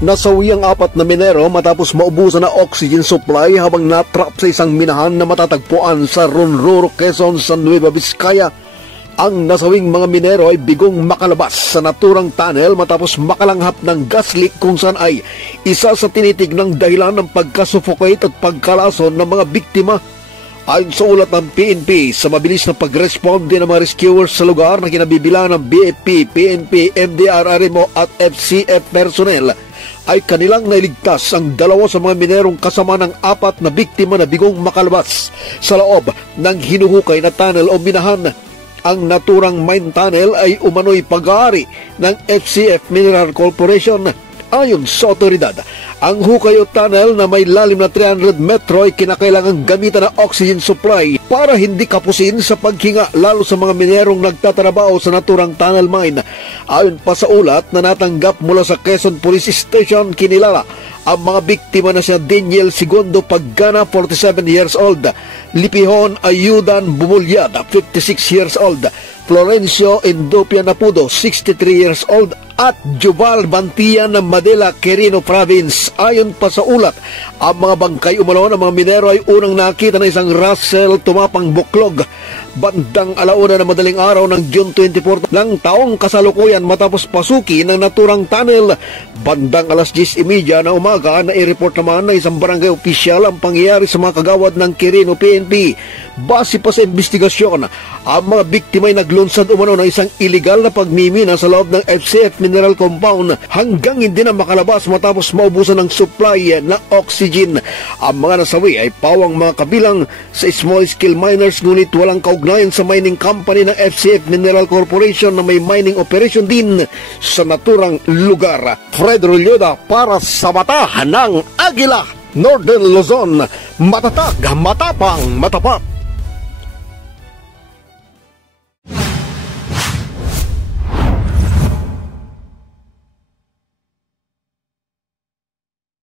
Nasawi ang 4 na minero matapos maubusan na oxygen supply habang natrap sa isang minahan na matatagpuan sa Ronroro, Quezon sa Nueva Vizcaya. Ang nasawing mga minero ay bigong makalabas sa naturang tunnel matapos makalanghap ng gas leak kung saan ay isa sa tinitignang dahilan ng pagkasuffocate at pagkalason ng mga biktima. Ayon sa ulat ng PNP, sa mabilis na pagresponde ng mga rescuers sa lugar na kinabibilangan ng BFP, PNP, MDRRMO at FCF personnel, ay kanilang nailigtas ang 2 sa mga minerong kasama ng 4 na biktima na bigong makalabas sa loob ng hinuhukay na tunnel o minahan. Ang naturang mine tunnel ay umano'y pag-aari ng FCF Mineral Corporation. Ayon sa otoridad, ang hukay o tunnel na may lalim na 300 metro ay kinakailangang gamitan ng oxygen supply para hindi kapusin sa paghinga lalo sa mga minerong nagtatrabaho sa naturang tunnel mine. Ayon pa sa ulat na natanggap mula sa Quezon Police Station, kinilala ang mga biktima na si Daniel Segundo Paggana, 47 years old, Lipihon Ayudan Bumulyad, 56 years old, Florencio Indopia Napudo, 63 years old, at Jubal Bantian ng Manila, Quirino Province. Ayon pa sa ulat, ang mga bangkay umano ng mga minero ay unang nakita ng isang Russell tumapang buklog bandang 1:00 ng madaling araw ng June 24 ng taong kasalukuyan matapos pasukin ng naturang tunnel. Bandang 10:30 na umaga na i-report naman na isang barangay opisyal ang pangyayari sa mga kagawad ng Quirino PNP. Base pa sa investigasyon, ang mga biktima ay naglunsad umano ng isang iligal na pagmimina sa loob ng FCF Mineral Compound hanggang hindi na makalabas matapos maubusan ng supply na oxygen. Ang mga nasawi ay pawang mga kabilang sa small-scale miners ngunit walang kaugnayan sa mining company ng FCF Mineral Corporation na may mining operation din sa naturang lugar. Fred Rolyoda para sa Mata ng Agila, Northern Luzon, matatag, matapang, matapat.